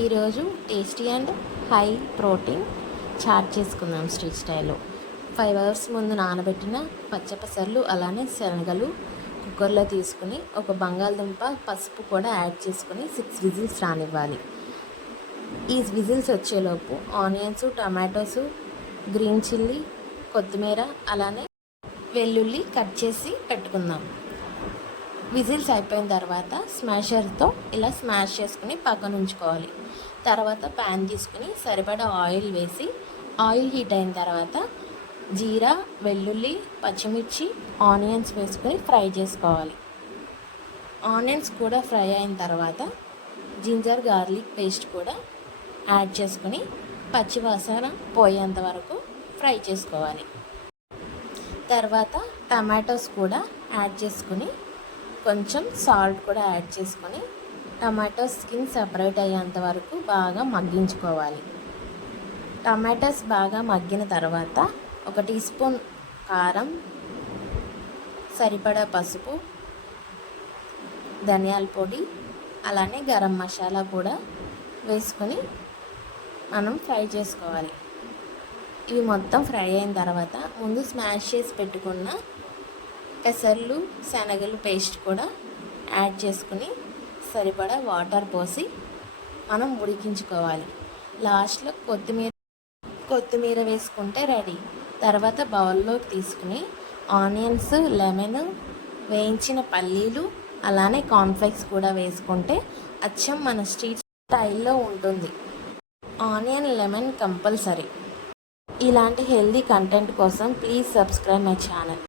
ఈరోజు tasty and high protein chaat చేసుకుందాం street స్టైల్లో. 5 అవర్స్ ముందు నానబెట్టిన పచ్చపసర్లు అలానే శనగలు కుక్కర్లో తీసుకుని ఒక బంగాళదుంప పసుపు కూడా యాడ్ చేసుకుని 6 విజిల్స్ రానివ్వాలి. ఈ విజిల్స్ వచ్చేలోపు ఆనియన్స్, టమాటోస్, గ్రీన్ చిల్లీ, కొత్తిమీర అలానే వెల్లుల్లి కట్ చేసి పెట్టుకుందాం. విజిల్స్ అయిపోయిన తర్వాత స్మాషర్తో ఇలా స్మాష్ చేసుకుని పక్కన ఉంచుకోవాలి. తర్వాత ప్యాన్ తీసుకుని సరిపడా ఆయిల్ వేసి ఆయిల్ హీట్ అయిన తర్వాత జీరా, వెల్లుల్లి, పచ్చిమిర్చి, ఆనియన్స్ వేసుకుని ఫ్రై చేసుకోవాలి. ఆనియన్స్ కూడా ఫ్రై అయిన తర్వాత జింజర్ గార్లిక్ పేస్ట్ కూడా యాడ్ చేసుకుని పచ్చివాసన పోయేంత వరకు ఫ్రై చేసుకోవాలి. తర్వాత టమాటోస్ కూడా యాడ్ చేసుకుని కొంచెం సాల్ట్ కూడా యాడ్ చేసుకొని టమాటో స్కిన్ సపరేట్ అయ్యేంత వరకు బాగా మగ్గించుకోవాలి. టమాటోస్ బాగా మగ్గిన తర్వాత 1 టీ స్పూన్ కారం, సరిపడా పసుపు, ధనియాల పొడి అలానే గరం మసాలా కూడా వేసుకొని మనం ఫ్రై చేసుకోవాలి. ఇవి మొత్తం ఫ్రై అయిన తర్వాత ముందు స్మాష్ చేసి పెట్టుకున్న పెసర్లు, శనగలు పేస్ట్ కూడా యాడ్ చేసుకుని సరిపడా వాటర్ పోసి మనం ఉడికించుకోవాలి. లాస్ట్లో కొత్తిమీర వేసుకుంటే రెడీ. తర్వాత బౌల్లోకి తీసుకుని ఆనియన్స్, లెమన్, వేయించిన పల్లీలు అలానే కార్న్ఫ్లేక్స్ కూడా వేసుకుంటే అచ్చం మన స్ట్రీట్ స్టైల్లో ఉంటుంది. Onion, lemon compulsory. ఇలాంటి హెల్దీ కంటెంట్ కోసం ప్లీజ్ సబ్స్క్రైబ్ మై ఛానల్.